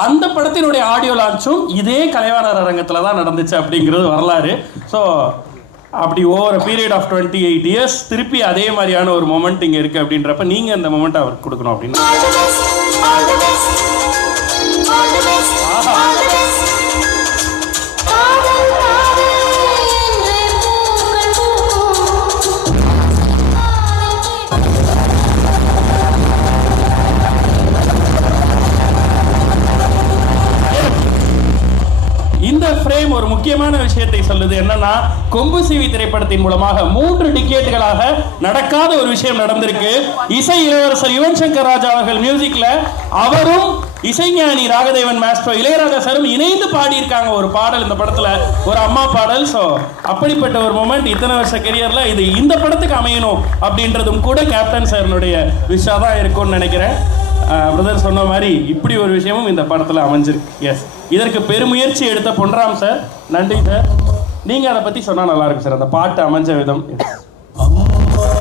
அந்த படத்தினுடைய ஆடியோ லான்ச்சும் இதே கலைவாணர் அரங்கத்தில் தான் நடந்துச்சு அப்படிங்கிறது வரலாறு. ஸோ அப்படி ஓவர் பீரியட் ஆஃப் 28 இயர்ஸ் திருப்பி அதே மாதிரியான ஒரு மொமெண்ட் இங்கே இருக்குது அப்படின்றப்ப நீங்கள் அந்த மொமெண்ட் அவருக்கு கொடுக்கணும் அப்படின்னு. இந்த ஃப்ரேம் ஒரு முக்கியமான விஷயத்தை சொல்லுது. என்னன்னா, கொம்பு சிவி திரைப்படத்தின் மூலமாக 3 டிகேட்களாக நடக்காத ஒரு விஷயம் நடந்திருக்கு. இசை இளவரசர் யுவன் சங்கர் ராஜா அவர்கள் மியூசிக்ல அவரும் இசைஞானி ராகதேவன் மாஸ்டர் இளையராஜா சாரும் இணைந்து பாடியிருக்காங்க ஒரு பாடல் இந்த படத்துல, ஒரு அம்மா பாடல். ஸோ அப்படிப்பட்ட ஒரு மொமெண்ட் இத்தனை வருஷ கெரியர்ல இது இந்த படத்துக்கு அமையணும் அப்படின்றதும் கூட கேப்டன் சார்னுடைய விஷா தான் இருக்கும்னு நினைக்கிறேன். பிரதர் சொன்ன மாதிரி இப்படி ஒரு விஷயமும் இந்த படத்தில் அமைஞ்சிருக்கு. எஸ், இதற்கு பெருமுயற்சி எடுத்த பொன்ராம் சார், நன்றி சார். நீங்கள் அதை பற்றி சொன்னால் நல்லாயிருக்கும் சார், அந்த பாட்டு அமைஞ்ச விதம்.